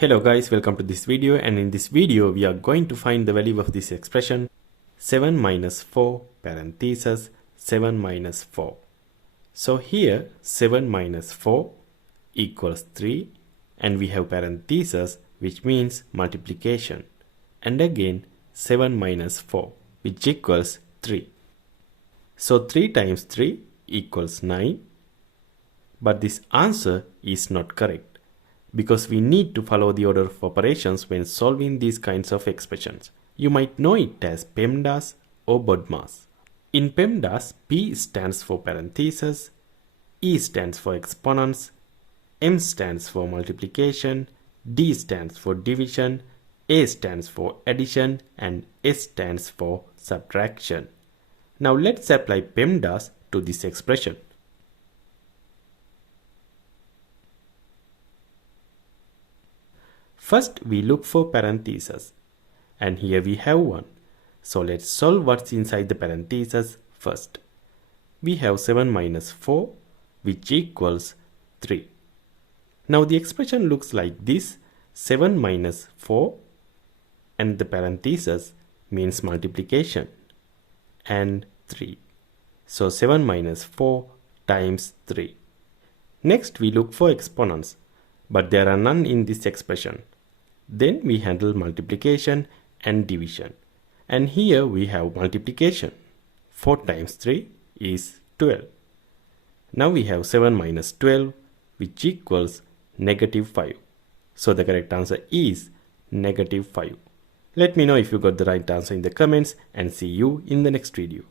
Hello guys, welcome to this video, and in this video we are going to find the value of this expression 7 minus 4 parenthesis 7 minus 4. So here 7 minus 4 equals 3 and we have parenthesis which means multiplication, and again 7 minus 4 which equals 3. So 3 times 3 equals 9, but this answer is not correct, because we need to follow the order of operations when solving these kinds of expressions. You might know it as PEMDAS or BODMAS. In PEMDAS, P stands for parentheses, E stands for exponents, M stands for multiplication, D stands for division, A stands for addition, and S stands for subtraction. Now let's apply PEMDAS to this expression. First, we look for parentheses, and here we have one. So let's solve what's inside the parentheses first. We have 7 minus 4, which equals 3. Now the expression looks like this: 7 minus 4, and the parentheses means multiplication, and 3. So 7 minus 4 times 3. Next, we look for exponents, but there are none in this expression. Then we handle multiplication and division, and here we have multiplication. 4 times 3 is 12. Now we have 7 minus 12, which equals negative 5. So the correct answer is negative 5. Let me know if you got the right answer in the comments, and see you in the next video.